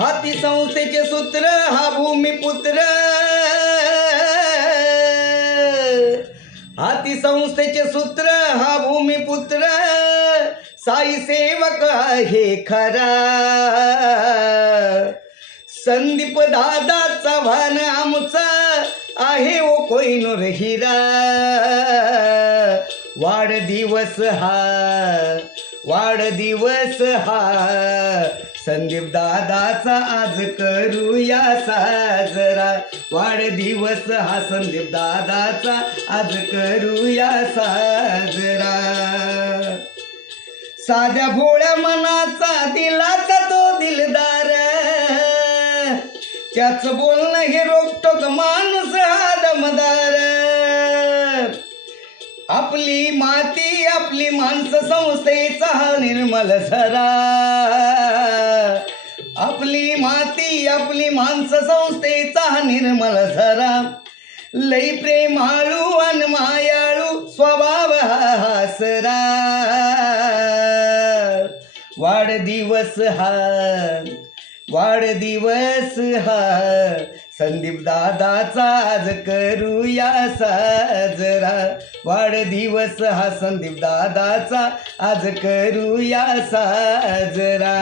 हाती संस्थेचे सूत्र हा भूमिपुत्र, हाती संस्थेचे सूत्र हा भूमिपुत्र, साई सेवक आहे खरा। संदीप दादा चव्हाण आमचा आहे ओ कोहिनूर हिरा। वाढदिवस हा, वाढदिवस हा, संदीप दादाचा आज करूया साजरा। वाढदिवस हा संदीप दादाचा आज करूया साजरा। साध्या भोळ्या मनाचा दिलाचा तो दिलदार, त्याच बोलणं हे रोकटोक माणूस हा दमदार। आपली माती आपली माणसं संस्थेचा हा निर्मल झरा। आपली माती आपली माणसं संस्थेचा हा निर्मल झरा। लई प्रेमाळू अन मायाळू स्वभाव हा हसरा। वाढदिवस हा, वाढदिवस हा, संदीप दादाचा आज करूया साजरा। वाढदिवस हा संदीप दादाचा आज करूया साजरा।